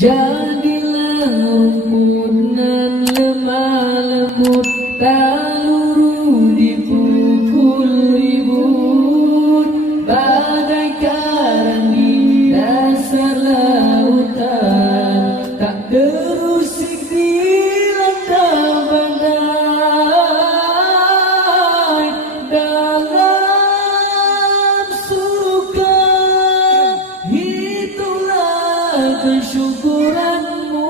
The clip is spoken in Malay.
Jadilah rumput nan lemah lembut, tak luruh dipukul ribut, bagai karang di dasar lautan, tak terusik dilanda badai. Dalam surga itulah kesyukuranmu.